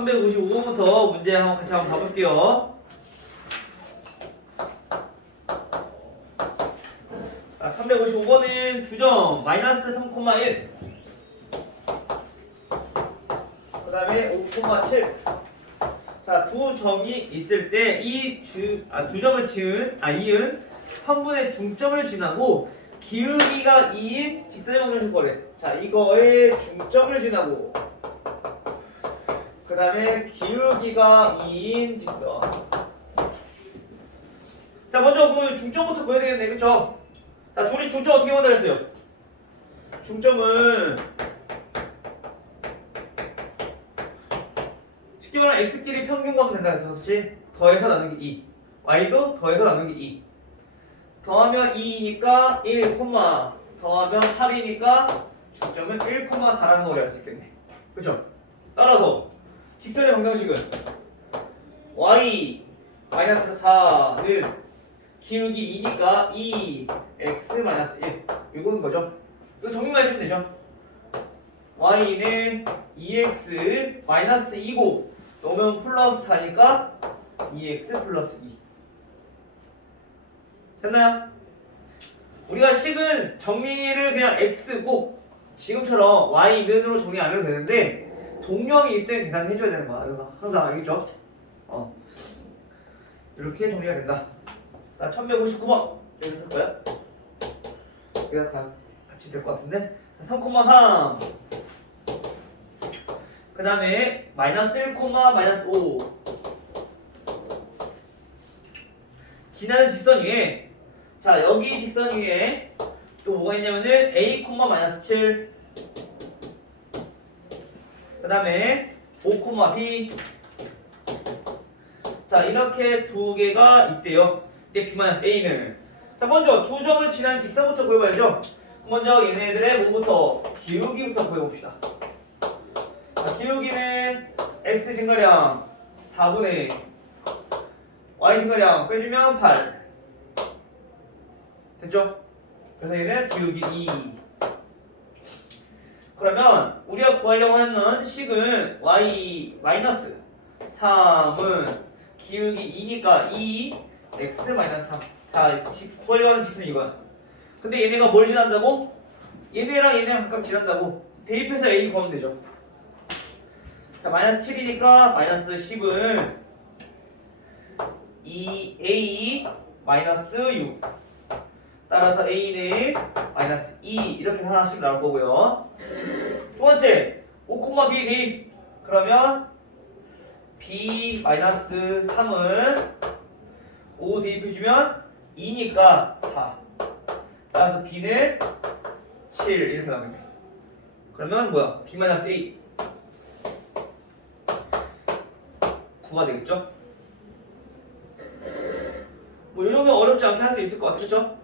355번부터 문제 한번 같이 한번 봐볼게요. 자, 355번은 두 점 마이너스 3,1 그 다음에 5,7 자, 두 점이 있을 때 두 점을 이은 선분의 중점을 지나고 기울기가 2인 직선의 방정식 거래. 자, 이거의 중점을 지나고 그 다음에 기울기가 2인 직선. 자, 먼저 그 중점부터 구해야 되겠네, 그쵸? 자, 우리 중점 어떻게 만들었어요? 중점은 쉽게 말하면 x끼리 평균 값면 된다 그래서 그렇지? 더해서 나누기 2 y도 더해서 나누기 2 더하면 2니까 1, 더하면 8이니까 중점은 1,4라는 걸 알 수 있겠네. 그쵸? 따라서 직선의 방정식은 y 마이너스 4는 기울기 2니까 2x 마이너스 1 이거는 거죠. 이거 정리만 해주면 되죠. y는 2x 마이너스 2고 넣으면 플러스 4니까 2x 플러스 2 됐나요? 우리가 식은 정리를 그냥 x 꼭 지금처럼 y는으로 정리 안 해도 되는데 동령이 있을 때 계산해줘야 되는 거야. 그래서 항상 알겠죠? 이렇게 정리가 된다. 나 1159번 여기 쓸 거야? 여기가 같이 될 것 같은데 3,3 그 다음에 마이너스 1, 마이너스 5 지나는 직선 위에 자 여기 직선 위에 또 뭐가 있냐면은 a, 마이너스 7 그 다음에 5, b 자 이렇게 두 개가 있대요. 이게 b-a는 자 먼저 두 점을 지나는 직선부터 구해봐야죠. 먼저 얘네들의 뭐부터? 기울기부터 구해봅시다. 자, 기울기는 x 증가량 4분의 y 증가량 빼주면 8 됐죠? 그래서 얘는 기울기 2 그러면 우리가 구하려고 하는 식은 y 마이너스 3은 기울기 2니까 2 x 마이너스 3 자, 구하려고 하는 직선이 이거야. 근데 얘네가 뭘 지난다고? 얘네랑 얘네가 각각 지난다고 대입해서 a 구하면 되죠. 자, 마이너스 7이니까 마이너스 10은 2a 마이너스 6 따라서 a는 마이너스 2 이렇게 하나씩 나올 거고요. 두 번째 5, b 대입 그러면 b 마이너스 3은 5 대입해주면 2니까 4 따라서 b는 7 이렇게 나옵니다. 그러면 뭐야? b 마이너스 a 9가 되겠죠? 뭐 이러면 어렵지 않게 할 수 있을 것 같아, 그쵸?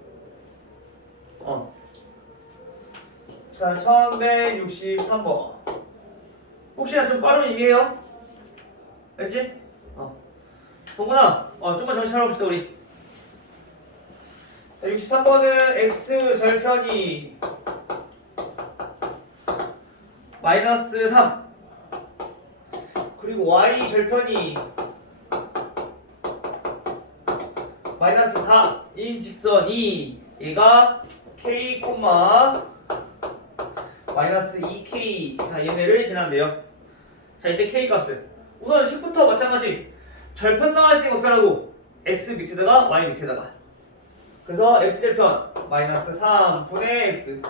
자, 1163번. 혹시나 좀 빠르면 이해해요? 알지? 동근아, 좀만 정신 차려봅시다, 우리. 자, 63번은 x 절편이 마이너스 3 그리고 y 절편이 마이너스 4인 직선이 얘가 k, 마이너스 2k 자 얘네를 지난대요. 자 이때 k 값을 우선 10부터 마찬가지 절편 나와있으니까 어떡하라고? x 밑에다가 y 밑에다가 그래서 x절편 마이너스 3분의 x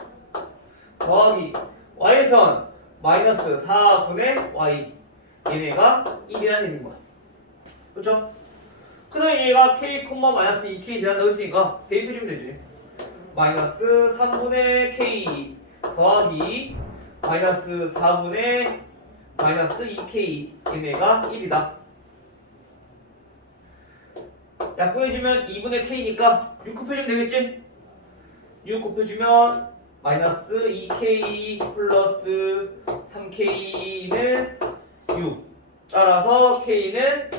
더하기 y절편 마이너스 4분의 y 얘네가 1이라는 얘기인 거야. 그쵸? 그 다음에 얘가 k, 마이너스 2k 지난다고 했으니까 대입해주면 되지. 마이너스 3분의 k 더하기 마이너스 4분의 마이너스 2k 얘네가 1이다. 약분해주면 2분의 k니까 6 곱해주면 되겠지? 6 곱해주면 마이너스 2k 플러스 3k는 6 따라서 k는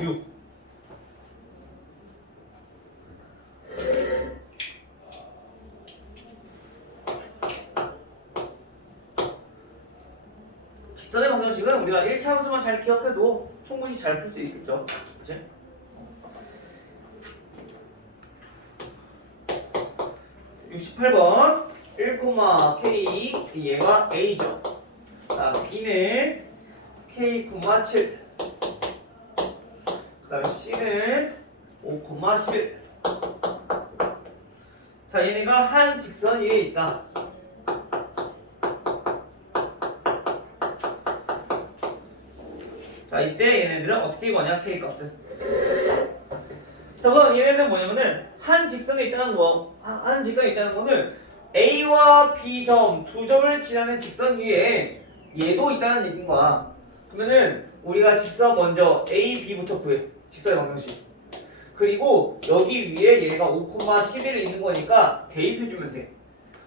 6 직선의 방정식은 우리가 1차 함수만 잘 기억해도 충분히 잘 풀 수 있겠죠. 그치? 68번 1,k 얘가 a죠. 다음 b는 k,7 그다음 c는 5,11 자 얘네가 한 직선 위에 있다. 자 이때 얘네들은 어떻게 구하냐 k 값을. 자 그럼 얘네는 뭐냐면은 한 직선에 있다는 거, 한 직선에 있다는 거는 a와 b 점 두 점을 지나는 직선 위에 얘도 있다는 얘기인 거야. 그러면은 우리가 직선 먼저 a, b부터 구해. 직선의 방정식. 그리고 여기 위에 얘가 5,11이 있는 거니까 대입해주면 돼.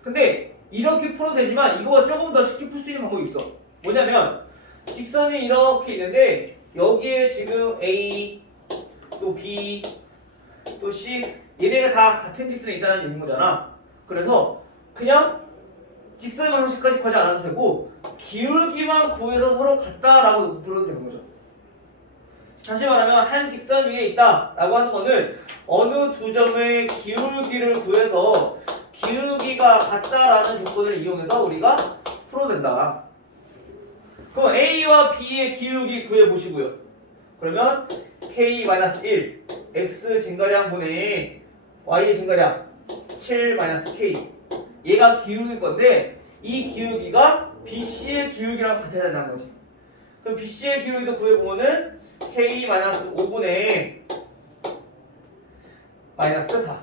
근데 이렇게 풀어도 되지만 이거보다 조금 더 쉽게 풀 수 있는 방법이 있어. 뭐냐면 직선이 이렇게 있는데 여기에 지금 A 또 B 또 C 얘네가 다 같은 직선에 있다는 얘기인 거잖아. 그래서 그냥 직선의 방정식까지 구하지 않아도 되고 기울기만 구해서 서로 같다라고 부르면 되는 거죠. 다시 말하면 한 직선 위에 있다라고 하는 거는 어느 두 점의 기울기를 구해서 기울기가 같다라는 조건을 이용해서 우리가 풀어낸다. 그럼 A와 B의 기울기 구해보시고요. 그러면 K-1 X 증가량 분의 Y의 증가량 7-K 얘가 기울기일 건데 이 기울기가 BC의 기울기랑 같아야 된다는 거지. 그럼 BC의 기울기도 구해보면은 K-5분의 -4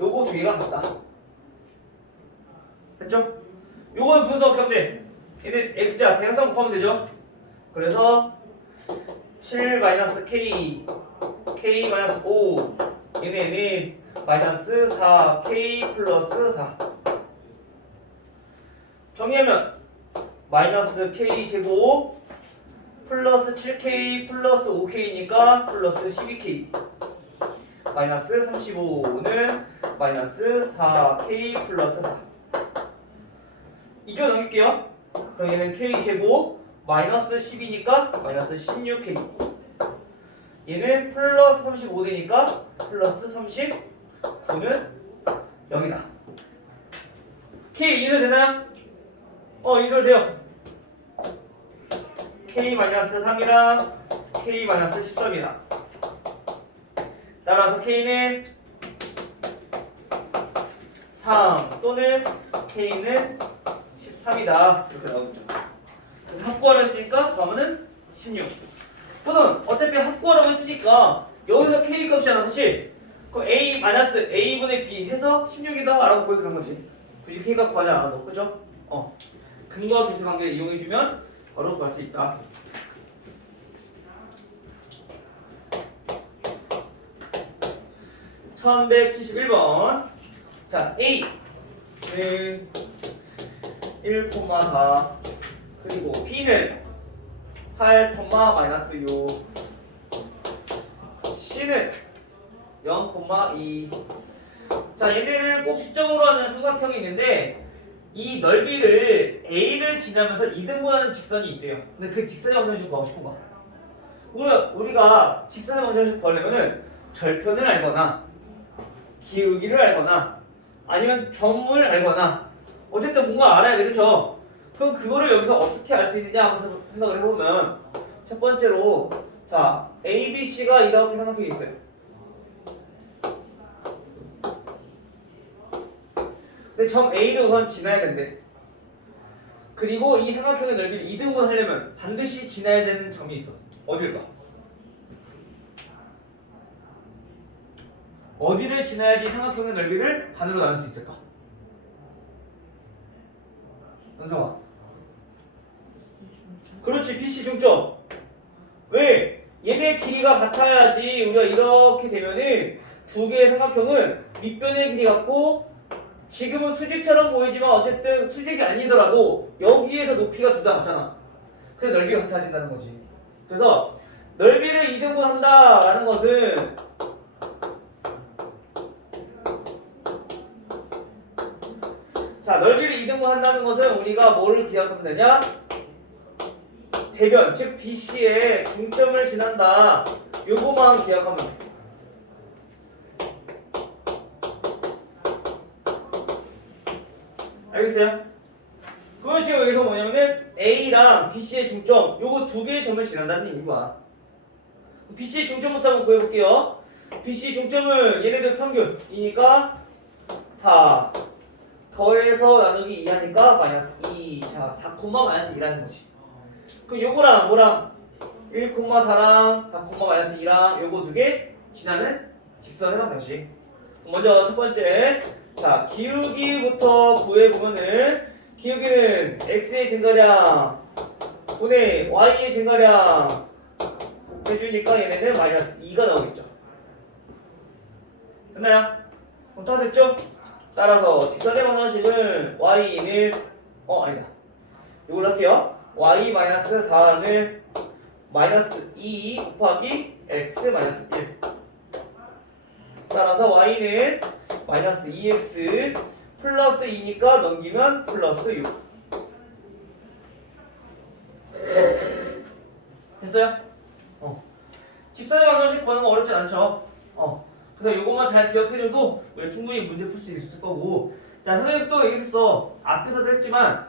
요거 두 개가 같다. 됐죠? 요거는 분수 어떻게 하면 돼? 얘는 X자 대각선 곱하면 되죠? 그래서 7-K K-5 얘는 -4K 플러스 4 정리하면 -K 제곱 플러스 7K 플러스 5K니까 플러스 12K 마이너스 35는 마이너스 4K 플러스 4 이겨 넘길게요. 그럼 얘는 K 제곱 마이너스 10이니까 마이너스 16K 얘는 플러스 35 되니까 플러스 39는 0이다. K 인수 되나요? 인수 돼요. K-3이랑 K-13이랑 따라서 K는 3 또는 K는 13이다 이렇게 나오겠죠. 그래서 합구하려 했으니까 그러면은 16 또는 어차피 합구하라고 했으니까 여기서 K 값이잖아 그치? 그럼 A분의 B 해서 16이다 라고 보여도 되는 거지. 굳이 K 값 구하지 않아도 그죠? 근거와 기수 관계를 이용해주면 바로 구할 수 있다. (1171번) 자 A는 1,4 그리고 B는 8,-6 C는 0,2 자 얘네를 꼭 시점으로 하는 삼각형이 있는데 이 넓이를 A를 지나면서 이등분하는 직선이 있대요. 근데 그 직선의 방정식을 구하고 싶은 거야. 우리가 직선의 방정식을 구하려면은 절편을 알거나 기울기를 알거나 아니면 점을 알거나 어쨌든 뭔가 알아야 되겠죠. 그럼 그거를 여기서 어떻게 알 수 있느냐 하고 생각을 해보면 첫 번째로 자 A, B, C가 이렇게 삼각형이 있어요. 근데 점 A를 우선 지나야 된대. 그리고 이 삼각형의 넓이를 이등분 하려면 반드시 지나야 되는 점이 있어. 어딜까? 어디를 지나야지 삼각형의 넓이를 반으로 나눌 수 있을까? 은성아. 그렇지, BC 중점. 왜? 얘네 길이가 같아야지 우리가 이렇게 되면은 두 개의 삼각형은 밑변의 길이 같고 지금은 수직처럼 보이지만 어쨌든 수직이 아니더라도 여기에서 높이가 둘 다 같잖아. 그래서 넓이가 같아진다는 거지. 그래서 넓이를 2등분 한다라는 것은 자 넓이를 2등분 한다는 것은 우리가 뭐를 기억하면 되냐? 대변, 즉 BC에 중점을 지난다. 요거만 기억하면 돼. 알겠어요? 그건 지금 여기서 뭐냐면은 A랑 BC의 중점 요거 두 개의 점을 지난다는 얘기야. BC의 중점부터 한번 구해볼게요. BC 중점은 얘네들 평균이니까 4 더해서 나누기 2 하니까 마이너스 2. 자, 4, 마이너스 2라는 거지. 그럼 요거랑 뭐랑 1,4랑 4, 마이너스 2랑 요거 두 개 지나는 직선을 한 다시. 먼저 첫 번째, 자 기울기부터 구해보면은 기울기는 x의 증가량 분의 y의 증가량 해주니까 얘네는 마이너스 2가 나오겠죠. 됐나요? 그럼 다 됐죠? 따라서 직선의 방정식은 y는 아니다. 이걸로 할게요. y 마이너스 4는 마이너스 2 곱하기 x 마이너스 1. 따라서 y는 마이너스 2x 플러스 2니까 넘기면 플러스 6. 됐어요? 직선의 방정식 구하는 거 어렵지 않죠? 그래서 이것만 잘 기억해줘도 우리가 충분히 문제 풀 수 있을 거고. 자, 선생님 또 얘기했어. 앞에서도 했지만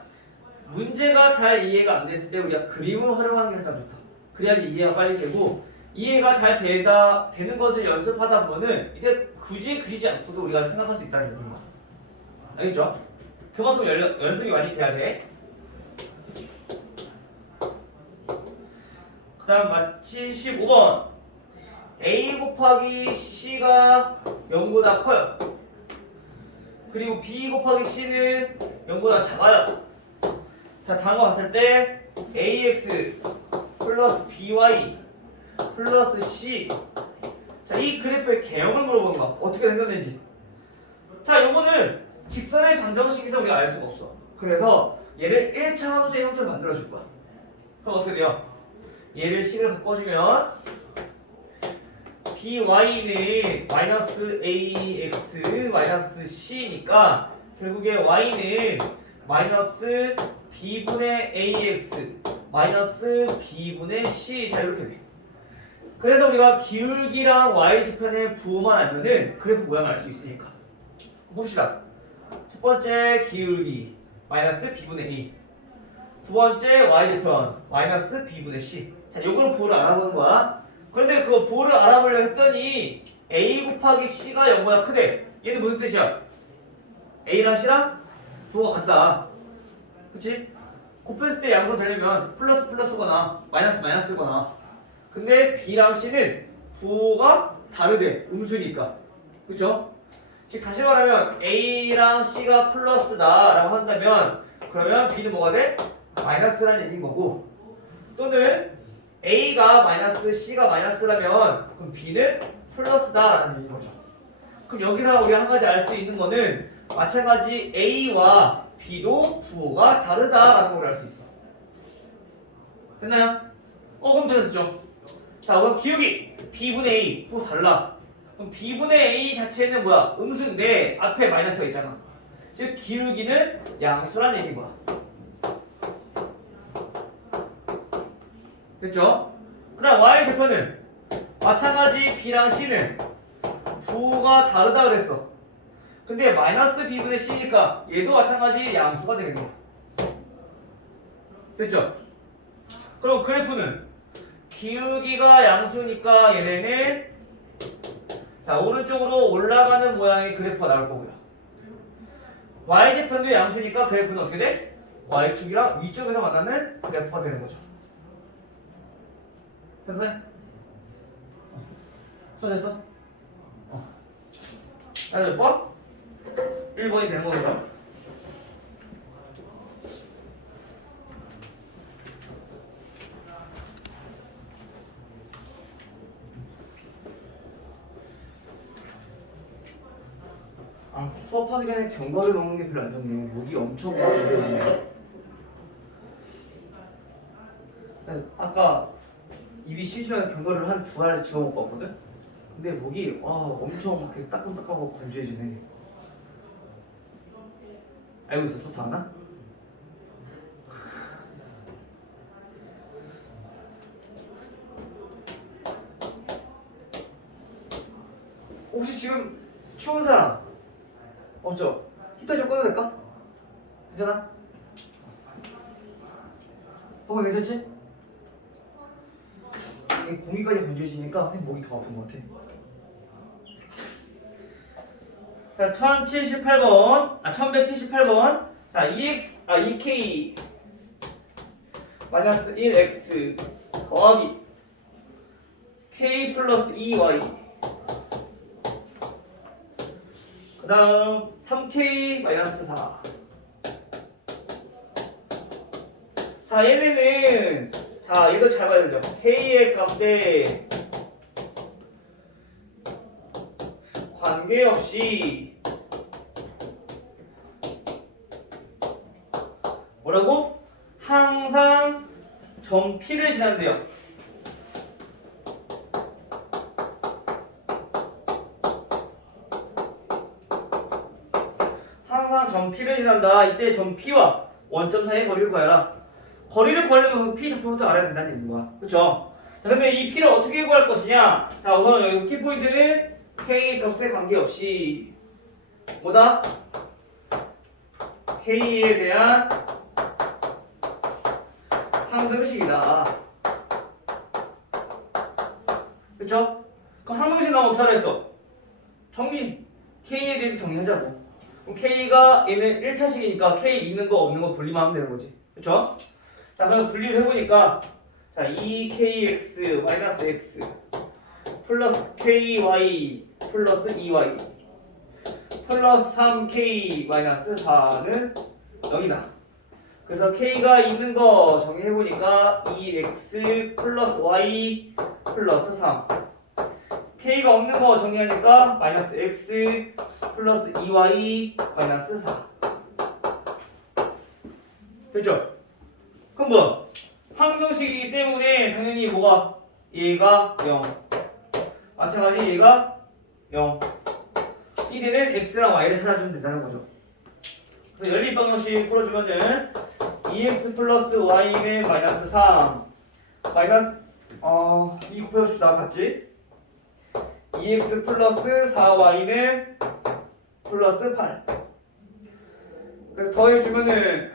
문제가 잘 이해가 안 됐을 때 우리가 그림을 활용하는 게 가장 좋다. 그래야지 이해가 빨리 되고, 이해가 잘 되는 것을 연습하다 보면은 이제 굳이 그리지 않고도 우리가 생각할 수 있다는 얘기입니다. 알겠죠? 그만큼 연습이 많이 돼야 돼. 그 다음 마치 15번 A 곱하기 C가 0보다 커요. 그리고 B 곱하기 C는 0보다 작아요. 자, 다음과 같을 때 AX 플러스 BY 플러스 C. 자, 이 그래프의 개형을 물어보는 거야. 어떻게 생겼는지. 자, 요거는 직선의 방정식에서 우리가 알 수가 없어. 그래서 얘를 1차 함수의 형태로 만들어줄 거야. 그럼 어떻게 돼요? 얘를 C를 바꿔주면 BY는 마이너스 AX 마이너스 C니까 결국에 Y는 마이너스 B분의 AX 마이너스 B분의 C. 자, 이렇게 돼. 그래서 우리가 기울기랑 Y좌편의 부호만 알면은 그래프 모양을 알 수 있으니까. 봅시다. 첫 번째 기울기 마이너스 B분의 A. 두 번째 Y좌편 마이너스 B분의 C. 자, 요거는 부호를 알아보는 거야. 그런데 그거 부호를 알아보려고 했더니 A 곱하기 C가 0보다 크대. 얘는 무슨 뜻이야? A랑 C랑 부호가 같다. 그치? 곱했을 때 양수 되려면 플러스 플러스거나 마이너스 마이너스거나. 근데 B랑 C는 부호가 다르대. 음수니까. 그쵸? 즉 다시 말하면 A랑 C가 플러스다 라고 한다면 그러면 B는 뭐가 돼? 마이너스라는 얘기인 거고, 또는 A가 마이너스 C가 마이너스라면 그럼 B는 플러스다 라는 얘기인 거죠. 그럼 여기서 우리가 한 가지 알 수 있는 거는 마찬가지 A와 B도 부호가 다르다라는 걸 알 수 있어. 됐나요? 그럼 됐죠. 자, 그럼 기울기 B분의 A 부호 달라. 그럼 B분의 A 자체는 뭐야? 음수인데 앞에 마이너스가 있잖아. 즉 기울기는 양수란 얘기인 거야. 됐죠? 그 다음 Y좌편은 마찬가지 B랑 C는 부호가 다르다 그랬어. 근데 마이너스 B분의 C니까 얘도 마찬가지 양수가 되겠네. 됐죠? 그럼 그래프는 기울기가 양수니까 얘네는 자, 오른쪽으로 올라가는 모양의 그래프가 나올 거고요. Y좌편도 양수니까 그래프는 어떻게 돼? Y축이랑 위쪽에서 만나는 그래프가 되는 거죠. 됐어요? 수고했어? 자, 몇 번? 1번이 되는 거죠. 수업하기 전에 경과를 넣는 게 별로 안 좋네요. 목이 엄청 많이. 아까 입이 심심해서 경과를 한 2알 집어먹고 왔거든? 근데 목이 엄청 막 이렇게 따끔따끔하고 건조해지네. 알고 있었어? 다나? 혹시 지금 추운 사람 없죠? 히터 좀 꺼도 될까? 괜찮아? 방금 괜찮지? 이게 공기까지 건조해지니까 선생님 목이 더 아픈 것 같아. 자, 1178번. 자, EK 마이너스 1x 더하기 k 플러스 2y. 그 다음 3k 마이너스 4. 자, 얘네는 자, 얘도 잘 봐야 되죠. k의 값에 관계없이 뭐라고? 항상 점 P를 지난대요. 항상 점 P를 지난다. 이때 점 P와 원점 사이의 거리를 구하라. 거리를 구하려면 그 P 좌표부터 알아야 된다는 얘기인 거야. 그쵸? 자, 근데 이 P를 어떻게 구할 것이냐? 자, 우선 여기 키포인트는 K 값에 관계없이 뭐다? K에 대한 항등식이다. 그쵸? 그럼 항등식 나오면 어떻게 하라 했어? 정리. K에 대해서 정리하자고. 그럼 K가 얘는 1차식이니까 K 있는 거 없는 거 분리만 하면 되는 거지. 그쵸? 자, 그럼 분리를 해보니까 자, 2kx 마이너스 x 플러스 ky 플러스 2y 플러스 3k 마이너스 4는 0이다. 그래서 k가 있는 거 정리해보니까 2x 플러스 y 플러스 3. k가 없는 거 정리하니까 마이너스 x 플러스 2y 마이너스 4. 됐죠? 그럼 뭐? 항등식이기 때문에 당연히 뭐가? 얘가 0. 마찬가지 얘가 0. 이래는 x랑 y를 찾아주면 된다는 거죠. 그래서 연립방정식 풀어주면은 2x 플러스 y는 마이너스 3 마이너스 이 곱해봅시다. 나갔지? 2x 플러스 4y는 플러스 8. 그래서 더해주면은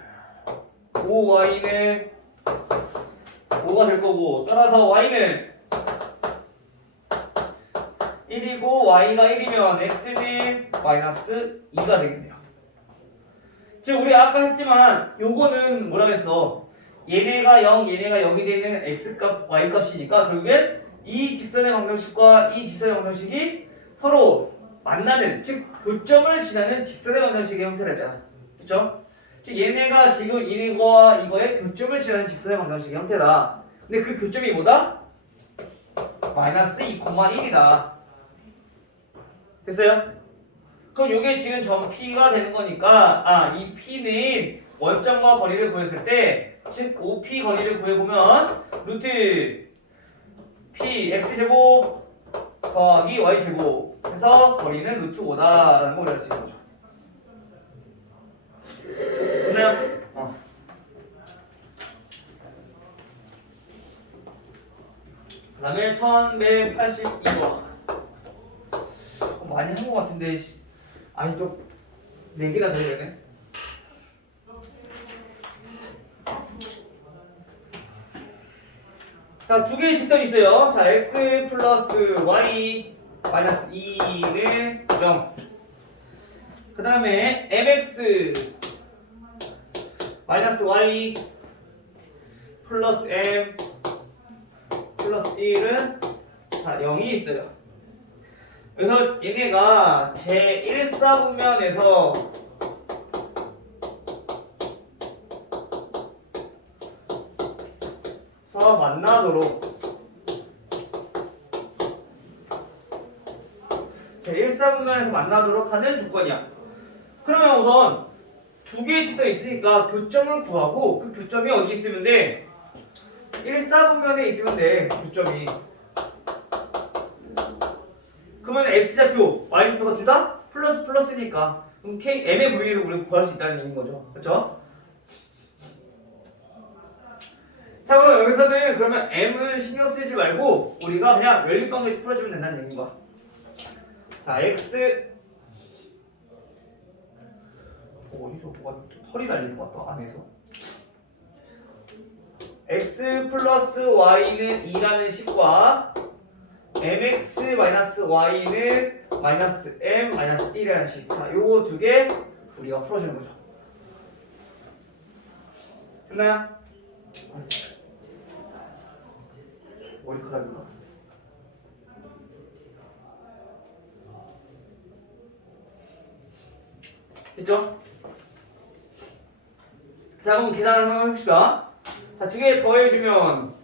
5y는 5가 될 거고, 따라서 y는 1이고 y가 1이면 x는 마이너스 2가 되겠네요. 지금 우리 아까 했지만 요거는 뭐라고 했어? 얘네가 0, 얘네가 0이 되는 x값, y값이니까 결국엔 이 직선의 방정식과 이 직선의 방정식이 서로 만나는, 즉 교점을 지나는 직선의 방정식의 형태를 했잖아. 그쵸? 즉 얘네가 지금 이거와 이거의 교점을 지나는 직선의 방정식의 형태다. 근데 그 교점이 뭐다? 마이너스 2,1이다. 됐어요? 그럼 이게 지금 점 P가 되는 거니까 이 P는 원점과 거리를 구했을 때, 즉 OP 거리를 구해보면 루트 P X제곱 더하기 Y제곱 해서 거리는 루트 5다라는 거 우리가 알 수 있는 거죠. 됐나요? 그 다음에 1182번. 많이 한 것 같은데 아니 또 4개나 돼야 되네. 자, 두 개의 직선이 있어요. 자, x 플러스 y 마이너스 2는 0. 그 다음에 mx 마이너스 y 플러스 m 플러스 1은 자, 0이 있어요. 그래서 얘네가 제1사분면에서 만나도록 제1사분면에서 만나도록 하는 조건이야. 그러면 우선 두 개의 직선이 있으니까 교점을 구하고 그 교점이 어디 있으면 돼? 1사분면에 있으면 돼. 교점이. 그러면 x좌표, y좌표가 둘 다 플러스니까 그럼 k, m의 부위를 우리가 구할 수 있다는 얘기인 거죠. 그렇죠? 자, 그럼 여기서는 그러면 m을 신경 쓰지 말고 우리가 그냥 연립방정식 풀어주면 된다는 얘기인 거야. 자, x 어디서 뭐가 털이 달리는 것 같다 안에서. x 플러스 y는 2라는 식과 mx 마이너스 y는 마이너스 m 마이너스 1이라는 식. 자, 요거 두 개 우리가 풀어주는 거죠. 됐나요? 머리카락인가? 됐죠? 자, 그럼 계산을 한번 해봅시다. 자, 두 개 더해주면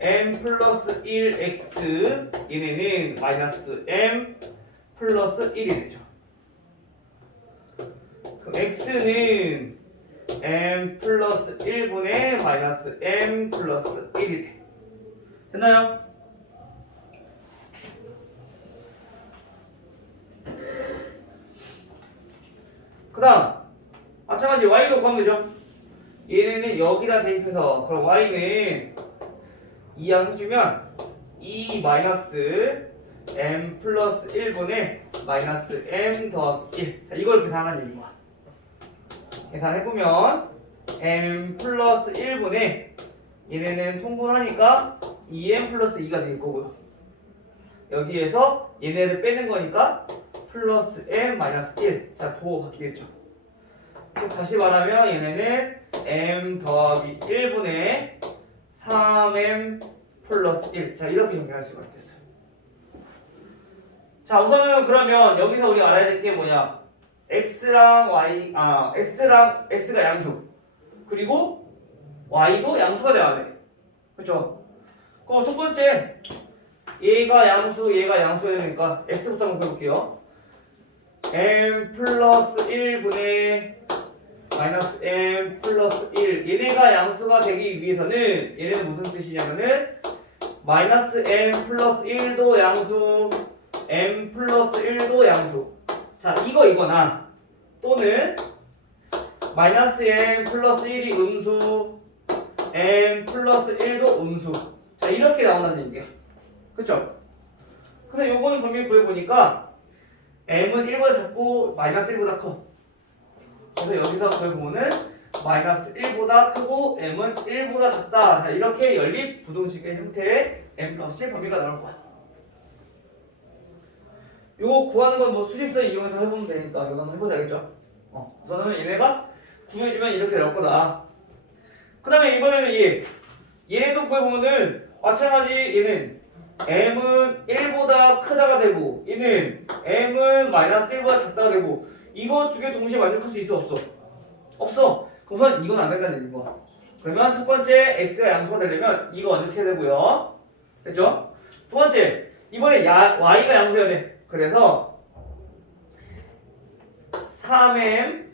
m 플러스 1x 얘네는 마이너스 m 플러스 1이 되죠. 그럼 x는 m 플러스 1분의 마이너스 m 플러스 1이 돼. 됐나요? 그 다음 마찬가지 y도 구하면 되죠. 얘네는 여기다 대입해서 그럼 y는 2항 해주면 2 마이너스 m 플러스 1분의 마이너스 m 더하기 1. 자, 이걸 계산하는 얘기야. 계산해보면 m 플러스 1분의 얘네는 통분하니까 2m 플러스 2가 될 거고요. 여기에서 얘네를 빼는 거니까 플러스 m 마이너스 1. 자, 부호 바뀌겠죠. 다시 말하면 얘네는 m 더하기 1분의 3m 플러스 1. 자, 이렇게 정리할 수가 있겠어요. 자, 우선은 그러면 여기서 우리가 알아야 될 게 뭐냐? x랑 x가 양수. 그리고 y도 양수가 돼야 돼. 그렇죠? 그럼 첫 번째 얘가 양수여야 되니까 x부터 한번 해볼게요. m 플러스 1분의 마이너스 m 플러스 1. 얘네가 양수가 되기 위해서는 얘네는 무슨 뜻이냐면은 마이너스 m 플러스 1도 양수, m 플러스 1도 양수. 자, 이거나 또는 마이너스 m 플러스 1이 음수, m 플러스 1도 음수. 자, 이렇게 나온다는 얘기야. 그쵸? 그래서 요거는 분명히 구해보니까 m은 1보다 작고 마이너스 1보다 커. 그래서 여기서 구해보면은 마이너스 1보다 크고 m은 1보다 작다. 자, 이렇게 연립 부동식의 형태의 m 값의 범위가 나올 거야. 요거 구하는 건 뭐 수직선 이용해서 해보면 되니까 이거 한번 해보자, 알겠죠? 우선은 얘네가 구해주면 이렇게 나올 거다. 그 다음에 이번에는 얘네도 구해보면은 마찬가지 얘는 m은 1보다 크다가 되고 얘는 m은 마이너스 1보다 작다가 되고 이거 두 개 동시에 만족할 수 있어 없어? 없어. 우선 이건 안 된다는 얘기인 거야. 그러면 첫 번째 x가 양수가 되려면 이거 어떻게 해야 되고요? 됐죠? 두 번째 이번에 y가 양수여야 돼. 그래서 3m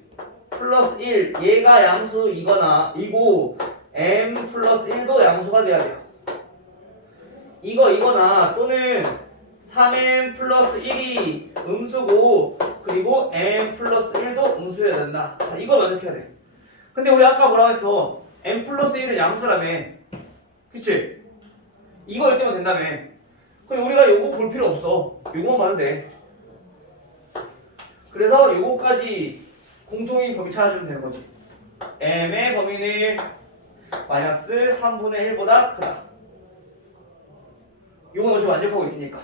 플러스 1 얘가 양수이고 m 플러스 1도 양수가 돼야 돼요. 이거나 또는 3m 플러스 1이 음수고 그리고 m 플러스 1도 음수여야 된다. 자, 이걸 만족해야 돼. 근데 우리 아까 뭐라고 했어? m 플러스 1은 양수라며. 그치? 이거 때면 된다며. 그럼 우리가 요거 볼 필요 없어. 요거만 봐도 돼. 그래서 요거까지 공통인 범위 찾아주면 되는 거지. m의 범위는 마이너스 3분의 1보다 크다. 요건 어차피 만족하고 있으니까.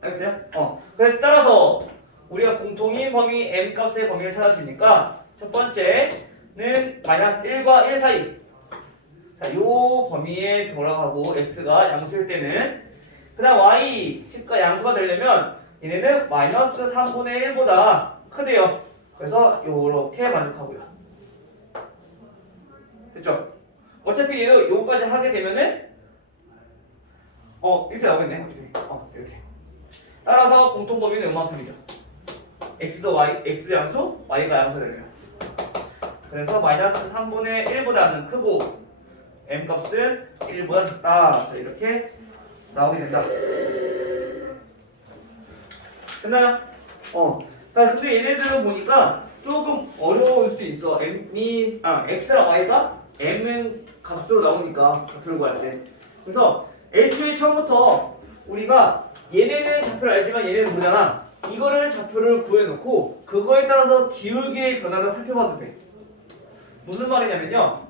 알겠어요? 그래서 따라서 우리가 공통인 범위 m 값의 범위를 찾아주니까 첫 번째는 마이너스 1과 1 사이. 자, 요 범위에 돌아가고 x가 양수일 때는 그 다음 y 가 양수가 되려면 얘네는 마이너스 3분의 1보다 크대요. 그래서 요렇게 만족하고요. 됐죠? 어차피 얘도 요거까지 하게 되면은 이렇게 나오겠네. 이렇게. 따라서 공통 범위는 요만큼이죠. x도 x 양수, y가 양수 되려면. 그래서 마이너스 3분의 1보다는 크고 m 값은 1보다 작다. 자, 이렇게 나오게 된다. 됐나요? 근데 얘네들은 보니까 조금 어려울 수 있어. x랑 y가 m은 값으로 나오니까 별거 할 때. 그래서 애초에 처음부터 우리가 얘네는 좌표를 알지만 얘네는 모르잖아. 이거를 좌표를 구해놓고 그거에 따라서 기울기의 변화를 살펴봐도 돼. 무슨 말이냐면요.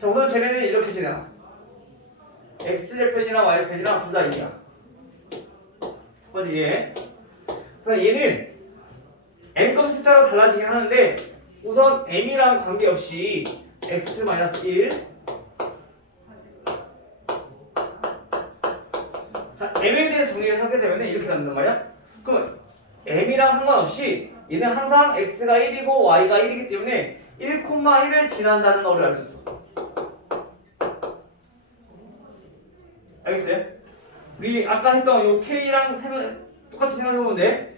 자, 우선 쟤네는 이렇게 지나. X절편이랑 Y편이랑 둘 다 1이야. 첫 번째 얘. 그러니까 얘는 M값에 따라 달라지긴 하는데 우선 M이랑 관계없이 X-1 자, M에 대해서 정리를 하게 되면 이렇게 간단 말이야. 그러면 M이랑 상관없이 얘는 항상 X가 1이고 Y가 1이기 때문에 1,1을 지난다는 거를 알 수 있어. 알겠어요? 우리 아까 했던 요 K랑 똑같이 생각해보면 돼.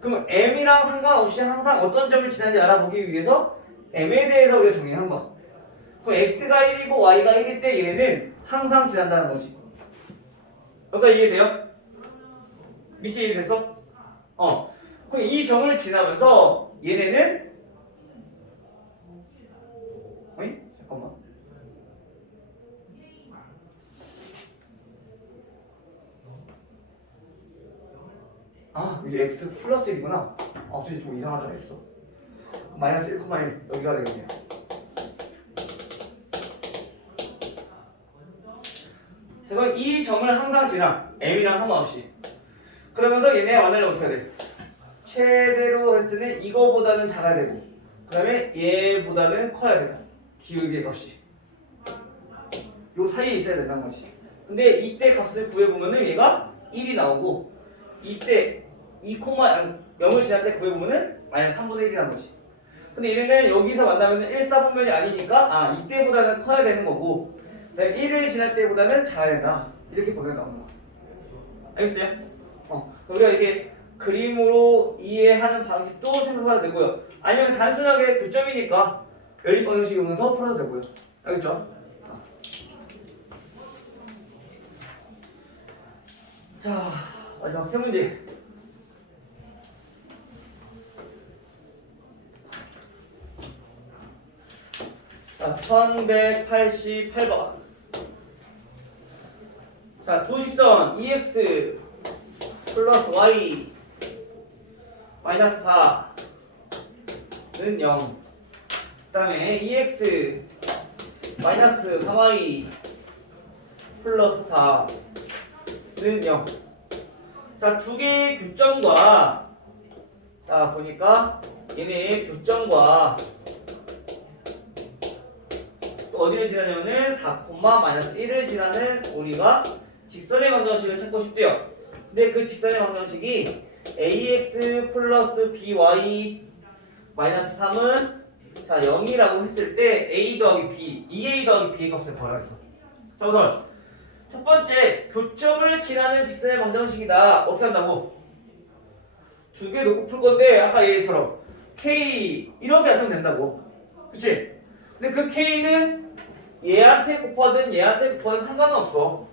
그럼 M이랑 상관없이 항상 어떤 점을 지나는지 알아보기 위해서 M에 대해서 우리가 정리한 거야. 그럼 X가 1이고 Y가 1일 때 얘네는 항상 지난다는 거지. 여기까지 이해돼요? 밑에 이해됐어? 그럼 이 점을 지나면서 얘네는 어이? 잠깐만. 이제 X 플러스 1이구나. 갑자기 좀 이상하다 했어. 마이너스 1,1 여기가 되겠네요. 그럼 이 점을 항상 지나 M이랑 상관없이 그러면서 얘네 완화를 어떻게 해야 돼? 최대로 했을 때는 이거보다는 작아야 되고 그 다음에 얘보다는 커야 되고 기울기의 값이 요 사이에 있어야 된다는 거지. 근데 이때 값을 구해보면은 얘가 1이 나오고 이때 2,0을 지날 때 구해보면은 마이너스 3분의 1이라는 거지. 근데 얘네는 여기서 만나면은 1, 4분면이 아니니까 이때보다는 커야 되는 거고 그다음에 1을 지날 때보다는 작아야 된다. 이렇게 보면 나오는 거야. 알겠어요? 우리가 이렇게 그림으로 이해하는 방식도 생각해봐도 되고요. 아니면 단순하게 교점이니까 연립 방정식 이용해서 풀어도 되고요. 알겠죠? 자, 마지막 세 문제. 자, 1188번. 자, 두 직선 EX 플러스 Y 마이너스 4는 0. 그 다음에 EX 마이너스 3Y 플러스 4는 0. 자, 두 개의 교점과 자, 보니까 얘네의 교점과 또 어디를 지나냐면은 4, 마이너스 1을 지나는 우리가 직선의 방정식을 찾고 싶대요. 근데 그 직선의 방정식이 ax 플러스 by 마이너스 3은 자 0이라고 했을 때 a 더하기 b, 2a 더하기 b의 값을 구하라했어. 자 우선 첫 번째 교점을 지나는 직선의 방정식이다. 어떻게 한다고? 두 개 놓고 풀 건데 아까 얘처럼 k 이렇게 나타내면 된다고. 그치? 근데 그 k는 얘한테 곱하든 상관은 없어.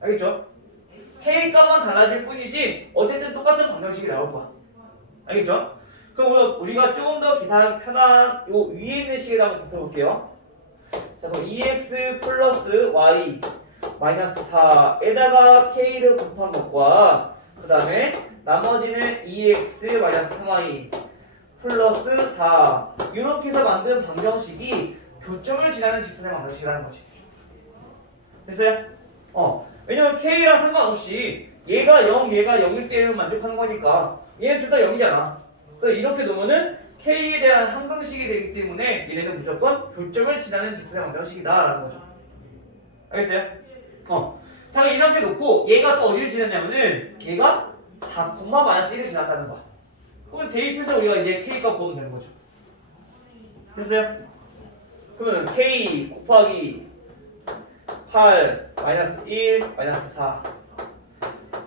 알겠죠? k 값만 달라질 뿐이지 어쨌든 똑같은 방정식이 나올 거야. 알겠죠? 그럼 우리가 조금 더 기사 편한 요 위에 있는 식에다 한번 곱해볼게요. 자, 그럼 2x 플러스 y 마이너스 4에다가 k를 곱한 것과 그 다음에 나머지는 2x 마이너스 3y 플러스 4 이렇게 해서 만든 방정식이 교점을 지나는 직선의 방정식이라는 거지. 됐어요? 왜냐면 k랑 상관없이 얘가 0, 얘가 0일 때는 만족하는 거니까 얘는 둘 다 0이잖아. 그래서 이렇게 놓으면은 k에 대한 항등식이 되기 때문에 얘네는 무조건 교점을 지나는 직선의 방정식이다 라는 거죠. 알겠어요? 자, 이 상태 놓고 얘가 또 어디를 지났냐면은 얘가 4, 마이너스 1을 지났다는 거야. 그러면 대입해서 우리가 이제 k값 구하면 되는 거죠. 됐어요? 그러면 k 곱하기 8 마이너스 1 마이너스 4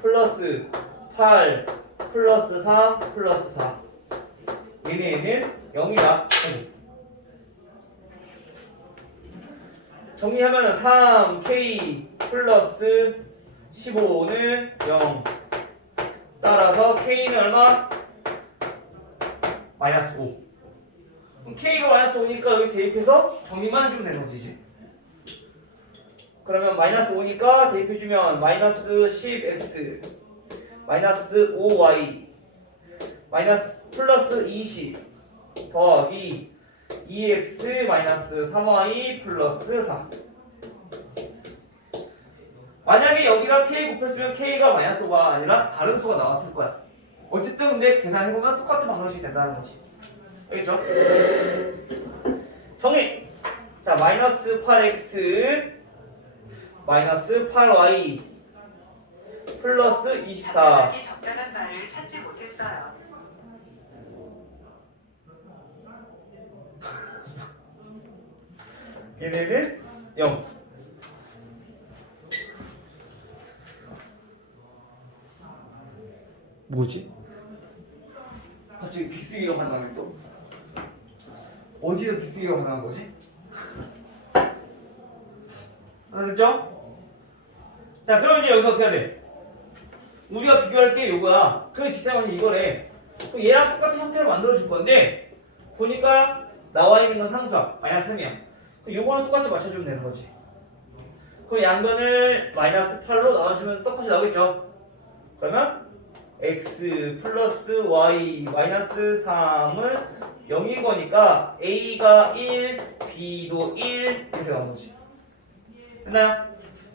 플러스 8 플러스 3 플러스 4 얘네는 0이다. 정리하면 3k 플러스 15는 0 따라서 k는 얼마? 마이너스 5 그럼 K가 마이너스 5니까 여기 대입해서 정리만 해주면 되는 거지 이제. 그러면 마이너스 5니까 대입해주면 마이너스 10x 마이너스 5y 마이너스 플러스 20 더하기 2x 마이너스 3y 플러스 4. 만약에 여기다 k 곱했으면 k가 마이너스 5가 아니라 다른 수가 나왔을 거야. 어쨌든 근데 계산해보면 똑같은 방정식이 된다는 거지. 알겠죠? 정리! 자, 마이너스 8x 마이너스 8y 플러스 24. 적당한 말을 찾지 못했어요. 얘네는 0. 뭐지? 갑자기 빅스기가 가능하네 또? 어디서 빅스기가 가능한 거지? 알았죠? 자, 그럼 이제 여기서 어떻게 해야 돼? 우리가 비교할 게 요거야. 그 직사각형이 이거래. 그럼 얘랑 똑같은 형태를 만들어 줄 건데 보니까 나와 있는 건 상수야. 마이너스 3이야. 요거는 똑같이 맞춰주면 되는 거지. 그럼 양변을 마이너스 8로 나눠주면 똑같이 나오겠죠? 그러면 x 플러스 y 마이너스 3은 0인 거니까 a가 1, b도 1 이렇게 나오는 거지. 됐나요?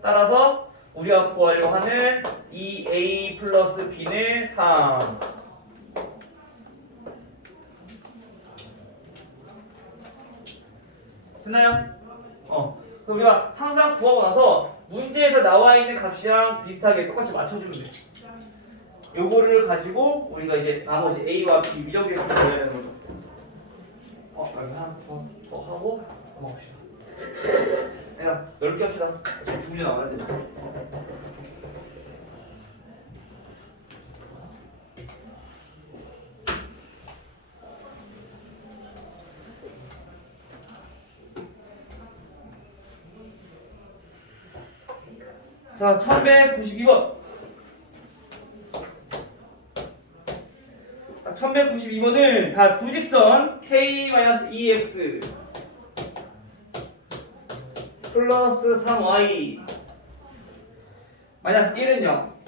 따라서 우리가 구하려고 하는 이 a 플러스 b는 3. 됐나요? 그럼 우리가 항상 구하고 나서 문제에서 나와 있는 값이랑 비슷하게 똑같이 맞춰주면 돼. 요거를 가지고 우리가 이제 나머지 a와 b 미적계수를 넣어야 되는 거죠. 여기 하나 더 하고 넘어갑시다. 그냥 넓게 합시다. 어차피 두 문제 나와야 되죠. 자, 1192번. 1192번은 다 부직선 k-2x 플러스 3y 마이너스 1은 0.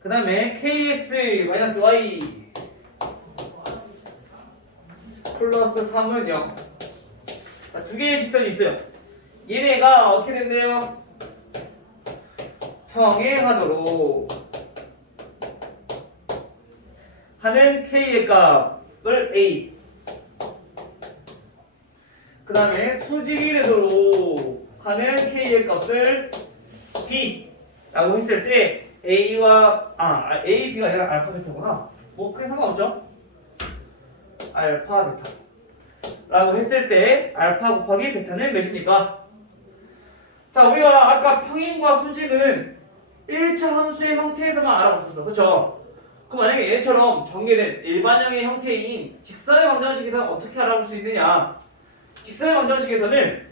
그 다음에 kx 마이너스 y 플러스 3은 0. 두 개의 직선이 있어요. 얘네가 어떻게 된대요? 평행하도록 하는 k의 값을 a. 그 다음에 수직이 되도록 하는 k의 값을 b 라고 했을 때 a와 a, b가 아니라 알파 베타구나. 뭐 크게 상관없죠? 알파 베타 라고 했을 때 알파 곱하기 베타는 몇입니까? 자, 우리가 아까 평행과 수직은 1차 함수의 형태에서만 알아봤었어. 그쵸? 그럼 만약에 얘처럼 전개된 일반형의 형태인 직선의 방정식에서는 어떻게 알아볼 수 있느냐? 직선의 방정식에서는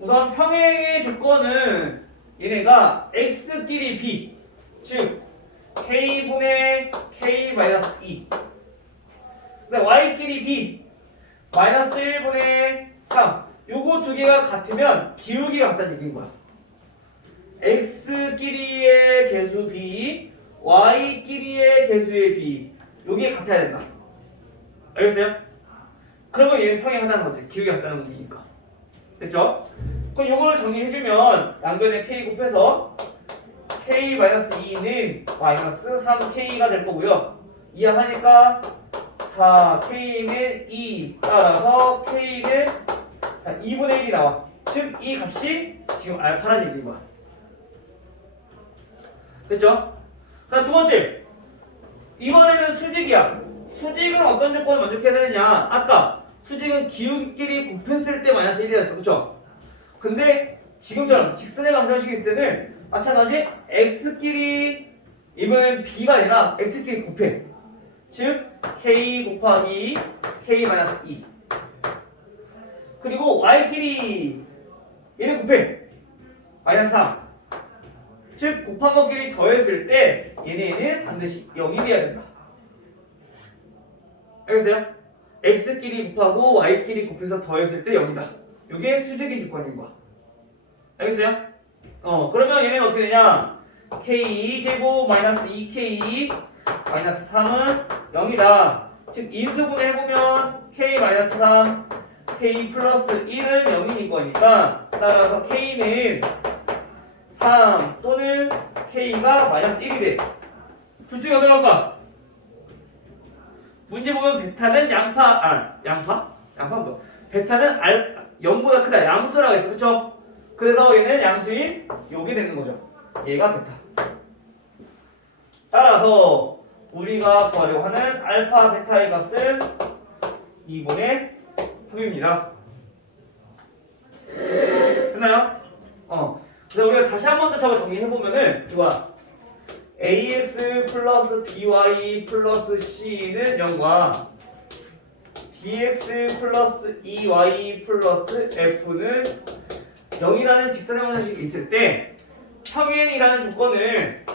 우선 평행의 조건은 얘네가 x끼리 b, 즉 k분의 k-2, 그다음 y끼리 b, 마이너스 1분의 3. 요거 두 개가 같으면 기울기가 같다는 얘기인 거야. x끼리의 개수 b, y끼리의 개수의 b. 요게 같아야 된다. 알겠어요? 그러면 얘는 평행하다는 거지. 기울기가 같다는 얘기니까. 됐죠? 그럼 요거를 정리해주면 양변에 k 곱해서 k-2는 마이너스 3k가 될 거고요. 이해하니까 4k는 2 따라서 k는 2분의 1이 나와. 즉 이 값이 지금 알파라는 얘기인 거야. 됐죠? 자, 두 번째. 이번에는 수직이야. 수직은 어떤 조건을 만족해야 되느냐? 아까 수직은 기울기끼리 곱했을 때 마이너스 1이 됐어. 그쵸? 근데 지금처럼 직선의 방정식이 있을 때는 마찬가지 x끼리 이번엔 b가 아니라 x끼리 곱해. 즉 k 곱하기 k-2. 그리고 y끼리 얘는 곱해. 마이너스 3. 즉 곱한 것끼리 더했을 때 얘네는 반드시 0이 돼야 된다. 알겠어요? x끼리 곱하고 y끼리 곱해서 더했을 때 0이다. 이게 수직인 조건인 거야. 알겠어요? 그러면 얘네가 어떻게 되냐? k 제곱 마이너스 2k 마이너스 3은 0이다. 즉 인수분해 해보면 k 마이너스 3 k 플러스 1은 0인 거니까 따라서 k는 3 또는 k가 마이너스 1이 돼. 둘 중에 어느 걸까? 문제 보면 베타는 양파 뭐? 베타는 0보다 크다. 양수라고 했어. 그쵸? 그래서 얘는 양수인 요게 되는 거죠. 얘가 베타. 따라서 우리가 구하려고 하는 알파 베타의 값은 2분의 3입니다. 됐나요? 그래서 우리가 다시 한 번 더 저거 정리해보면은 이거야. ax 플러스 by 플러스 c는 0과 bx 플러스 2y 플러스 f는 0이라는 직선의 방정식이 있을 때 평행이라는 조건을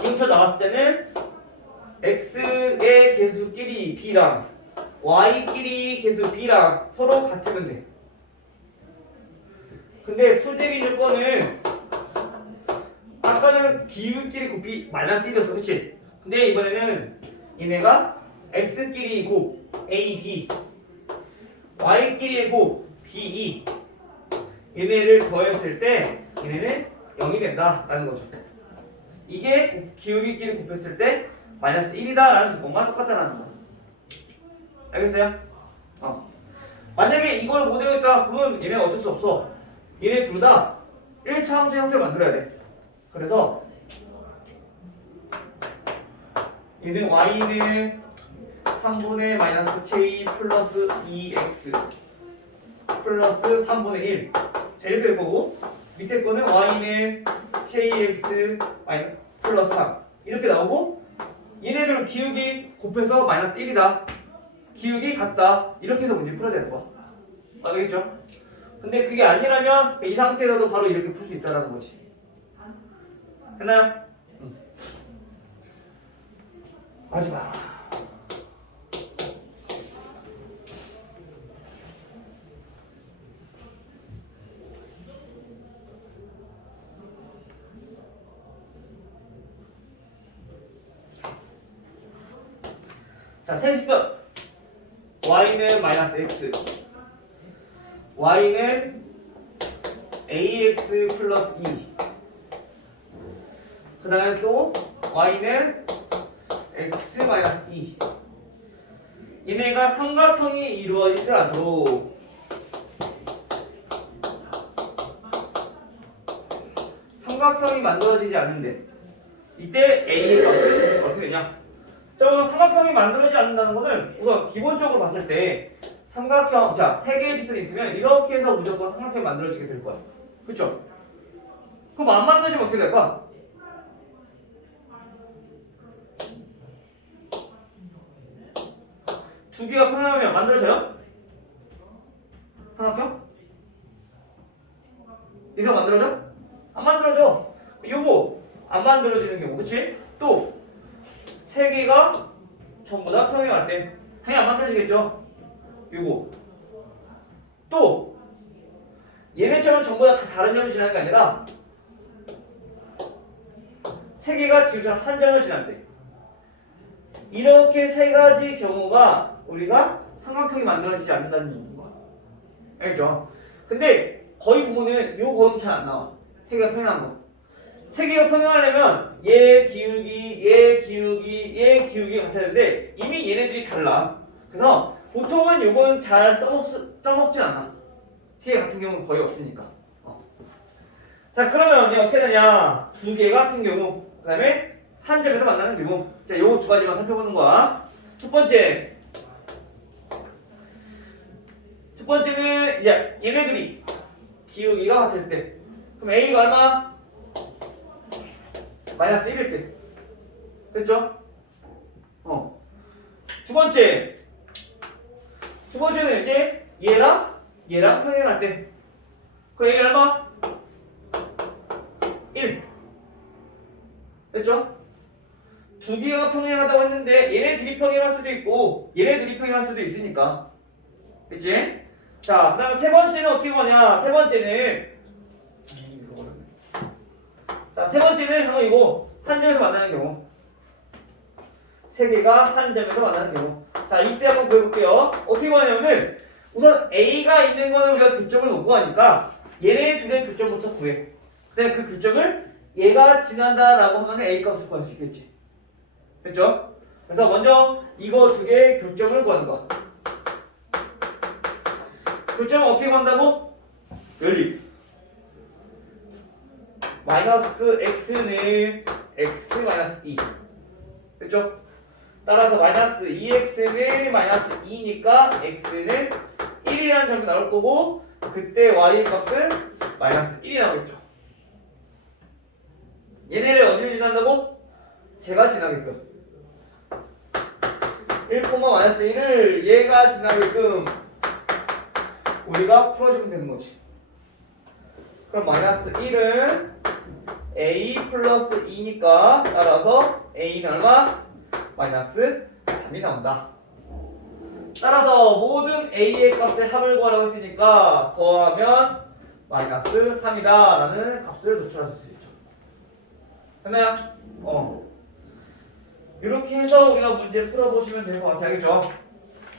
지금부터 나왔을 때는 x의 개수끼리 b랑 y끼리 개수 b랑 서로 같으면 돼. 근데 수직인 조건은 아까는 기울끼리 곱이 마이너스 1이었어. 그치? 근데 이번에는 얘네가 x끼리 곱 a, b y끼리의 곱 b, e 얘네를 더했을 때 얘네는 0이 된다라는 거죠. 이게 기울기끼리 곱했을 때 마이너스 1이다라는 조건과 똑같다라는 거. 알겠어요? 만약에 이걸 못 외웠다 그러면 얘네는 어쩔 수 없어. 얘네 둘 다 1차 함수 형태를 만들어야 돼. 그래서 얘는 y는 3분의 마이너스 k 플러스 2x 플러스 3분의 1. 자, 이렇게 될 거고 밑에 거는 y는 kx 마이너스 플러스 3 이렇게 나오고 얘네들 기울기 곱해서 마이너스 1이다. 기울기 같다. 이렇게 해서 문제 풀어야 되는 거야. 알겠죠? 근데 그게 아니라면 이 상태에서도 바로 이렇게 풀 수 있다는 거지. 됐나요? 마지막. 자, 세식선 y는 마이너스 x y는 ax 플러스 2 그 다음에 또 y는 x 마이너스 2 얘네가 삼각형이 이루어지지 않도록 삼각형이 만들어지지 않는데 이때 a의 값은 어떻게 되냐? 저 삼각형이 만들어지지 않는다는 거는 우선 기본적으로 봤을 때 삼각형, 자, 세 개의 직선이 있으면 이렇게 해서 무조건 삼각형이 만들어지게 될 거야. 그쵸? 그럼 안 만들어지면 어떻게 될까? 두 개가 평행하면 만들어져요? 삼각형? 이상 만들어져? 안 만들어져. 요거 안 만들어지는 경우, 그치? 또 세 개가 전부 다 평행할 때 당연히 안 만들어지겠죠? 요거 또 얘네처럼 전부 다 다른 점을 지나는 게 아니라 세 개가 지금처럼 한 점을 지날 때 이렇게 세 가지 경우가 우리가 삼각형이 만들어지지 않는다는 얘기인 거야. 알겠죠? 근데 거의 보면은 요 거는 잘 안 나와. 세 개가 평행한 거. 세 개가 평행하려면 얘 기울기, 얘 기울기, 얘 기울기가 같아야 되는데 이미 얘네들이 달라. 그래서 보통은 요건 잘 써먹진 않아. 세 개 같은 경우는 거의 없으니까. 자, 그러면 어떻게 되냐? 두 개가 같은 경우, 그 다음에 한 점에서 만나는 경우. 자, 요거 두 가지만 살펴보는 거야. 첫 번째는 이제 얘네들이 기울기가 같을 때. 그럼 A가 얼마? 마이너스 1일 때. 됐죠? 두 번째는 이제 얘랑 평행할 때. 그 A가 얼마? 1. 됐죠? 두 개가 평행하다고 했는데 얘네 둘이 평행할 수도 있고 얘네 둘이 평행할 수도 있으니까. 그치? 자, 그 다음 세 번째는 어떻게 보냐? 세 번째는 자, 세 번째는 방금 이거 한 점에서 만나는 경우. 세 개가 한 점에서 만나는 경우. 자, 이때 한번 구해볼게요. 어떻게 구하냐면은 우선 A가 있는 거는 우리가 교점을 못 구하니까 얘네 둘의 교점부터 구해. 근데 그 교점을 얘가 지난다라고 하면 A 값을 구할 수 있겠지. 됐죠? 그래서 먼저 이거 두 개의 교점을 구하는 거야. 교점을 어떻게 구한다고? 연립. 마이너스 x는 x 마이너스 2. 됐죠? 따라서 마이너스 2x는 마이너스 2니까 x는 1이라는 점이 나올 거고 그때 y 값은 마이너스 1이 나오겠죠. 얘네를 어디로 지난다고? 제가 지나게끔 1, 마이너스 1을 얘가 지나게끔 우리가 풀어주면 되는 거지. 그럼 마이너스 1은 a 플러스 2니까 따라서 a는 얼마? 마이너스 3이 나온다. 따라서 모든 a의 값의 합을 구하라고 했으니까 더하면 마이너스 3이다 라는 값을 도출하실 수 있죠. 됐나요? 이렇게 해서 우리가 문제를 풀어보시면 될 것 같아요. 알겠죠?